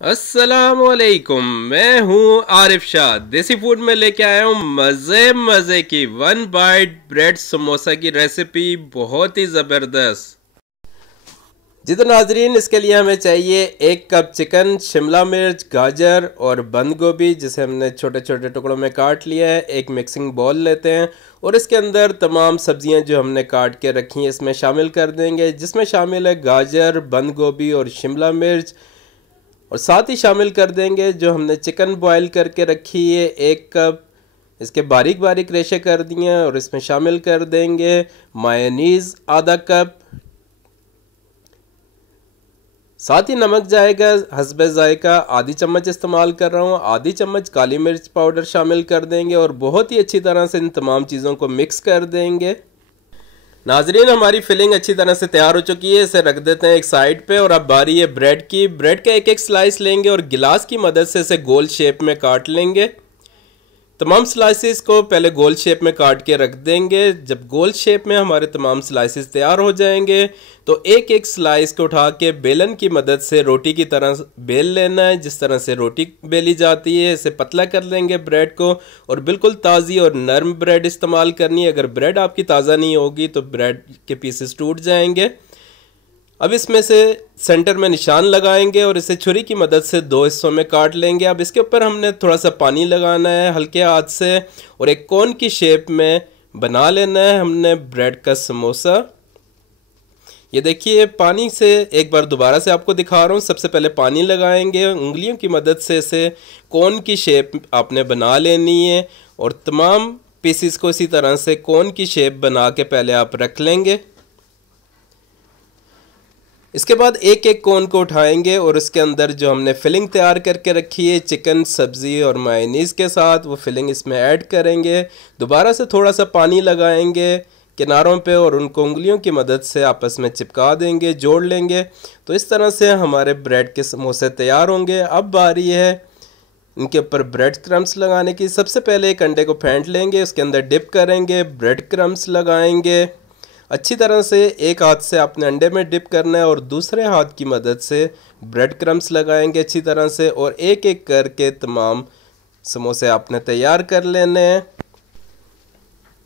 अस्सलामुअलैकुम, मैं हूँ आरिफ शाह। देसी फूड में लेके आया हूँ मज़े मज़े की वन बाइट ब्रेड समोसा की रेसिपी, बहुत ही ज़बरदस्त। जी तो नाजरीन, इसके लिए हमें चाहिए 1 कप चिकन, शिमला मिर्च, गाजर और बंद गोभी जिसे हमने छोटे छोटे टुकड़ों में काट लिया है। एक मिक्सिंग बाउल लेते हैं और इसके अंदर तमाम सब्जियां जो हमने काट के रखी हैं इसमें शामिल कर देंगे, जिसमें शामिल है गाजर, बंद गोभी और शिमला मिर्च। और साथ ही शामिल कर देंगे जो हमने चिकन बॉयल करके रखी है 1 कप, इसके बारीक बारीक रेशे कर दिए हैं। और इसमें शामिल कर देंगे मायोनीज़ आधा कप, साथ ही नमक जाएगा हस्बे जायका, आधी चम्मच इस्तेमाल कर रहा हूँ। आधी चम्मच काली मिर्च पाउडर शामिल कर देंगे और बहुत ही अच्छी तरह से इन तमाम चीज़ों को मिक्स कर देंगे। नाजरीन, हमारी फिलिंग अच्छी तरह से तैयार हो चुकी है, इसे रख देते हैं एक साइड पे। और अब बारी है ब्रेड की। ब्रेड का एक एक स्लाइस लेंगे और गिलास की मदद से इसे गोल शेप में काट लेंगे। तमाम स्लाइसेस को पहले गोल शेप में काट के रख देंगे। जब गोल शेप में हमारे तमाम स्लाइसेस तैयार हो जाएंगे तो एक एक स्लाइस को उठा के बेलन की मदद से रोटी की तरह बेल लेना है। जिस तरह से रोटी बेली जाती है इसे पतला कर लेंगे ब्रेड को। और बिल्कुल ताज़ी और नरम ब्रेड इस्तेमाल करनी है। अगर ब्रेड आपकी ताज़ा नहीं होगी तो ब्रेड के पीसेस टूट जाएंगे। अब इसमें से सेंटर में निशान लगाएंगे और इसे छुरी की मदद से 2 हिस्सों में काट लेंगे। अब इसके ऊपर हमने थोड़ा सा पानी लगाना है हल्के हाथ से और एक कोन की शेप में बना लेना है हमने ब्रेड का समोसा। ये देखिए, पानी से एक बार दोबारा से आपको दिखा रहा हूँ। सबसे पहले पानी लगाएंगे, उंगलियों की मदद से इसे कोन की शेप आपने बना लेनी है और तमाम पीसीस को इसी तरह से कोन की शेप बना के पहले आप रख लेंगे। इसके बाद एक एक कोन को उठाएंगे और उसके अंदर जो हमने फिलिंग तैयार करके रखी है चिकन, सब्ज़ी और मायोनीज़ के साथ, वो फिलिंग इसमें ऐड करेंगे। दोबारा से थोड़ा सा पानी लगाएंगे किनारों पे और उनको उंगलियों की मदद से आपस में चिपका देंगे, जोड़ लेंगे। तो इस तरह से हमारे ब्रेड के समोसे तैयार होंगे। अब बारी है इनके ऊपर ब्रेड क्रम्स लगाने की। सबसे पहले एक अंडे को फेंट लेंगे, उसके अंदर डिप करेंगे, ब्रेड क्रम्स लगाएंगे। अच्छी तरह से एक हाथ से आपने अंडे में डिप करना है और दूसरे हाथ की मदद से ब्रेड क्रम्स लगाएंगे अच्छी तरह से। और एक एक करके तमाम समोसे आपने तैयार कर लेने हैं।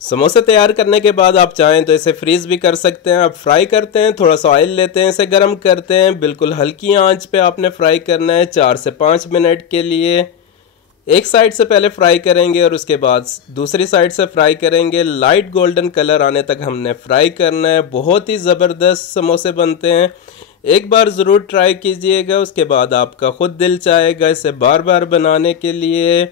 समोसे तैयार करने के बाद आप चाहें तो इसे फ्रीज़ भी कर सकते हैं। आप फ्राई करते हैं, थोड़ा सा ऑयल लेते हैं, इसे गर्म करते हैं। बिल्कुल हल्की आंच पे आपने फ्राई करना है 4 से 5 मिनट के लिए। एक साइड से पहले फ्राई करेंगे और उसके बाद दूसरी साइड से फ्राई करेंगे। लाइट गोल्डन कलर आने तक हमने फ्राई करना है। बहुत ही ज़बरदस्त समोसे बनते हैं, एक बार ज़रूर ट्राई कीजिएगा, उसके बाद आपका ख़ुद दिल चाहेगा इसे बार बार बनाने के लिए।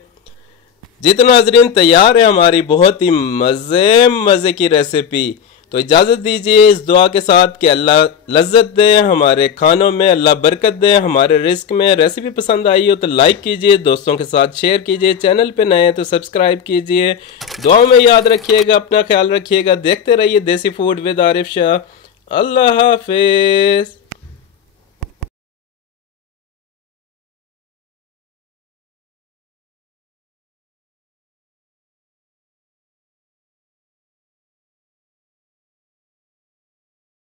जी तो नाज़रीन, तैयार है हमारी बहुत ही मज़े की रेसिपी। तो इजाज़त दीजिए इस दुआ के साथ कि अल्लाह लज्जत दे हमारे खानों में, अल्लाह बरकत दे हमारे रिस्क में। रेसिपी पसंद आई हो तो लाइक कीजिए, दोस्तों के साथ शेयर कीजिए, चैनल पे नए हैं तो सब्सक्राइब कीजिए। दुआओं में याद रखिएगा, अपना ख्याल रखिएगा। देखते रहिए देसी फूड विद आरिफ शाह। अल्लाह हाफिज़।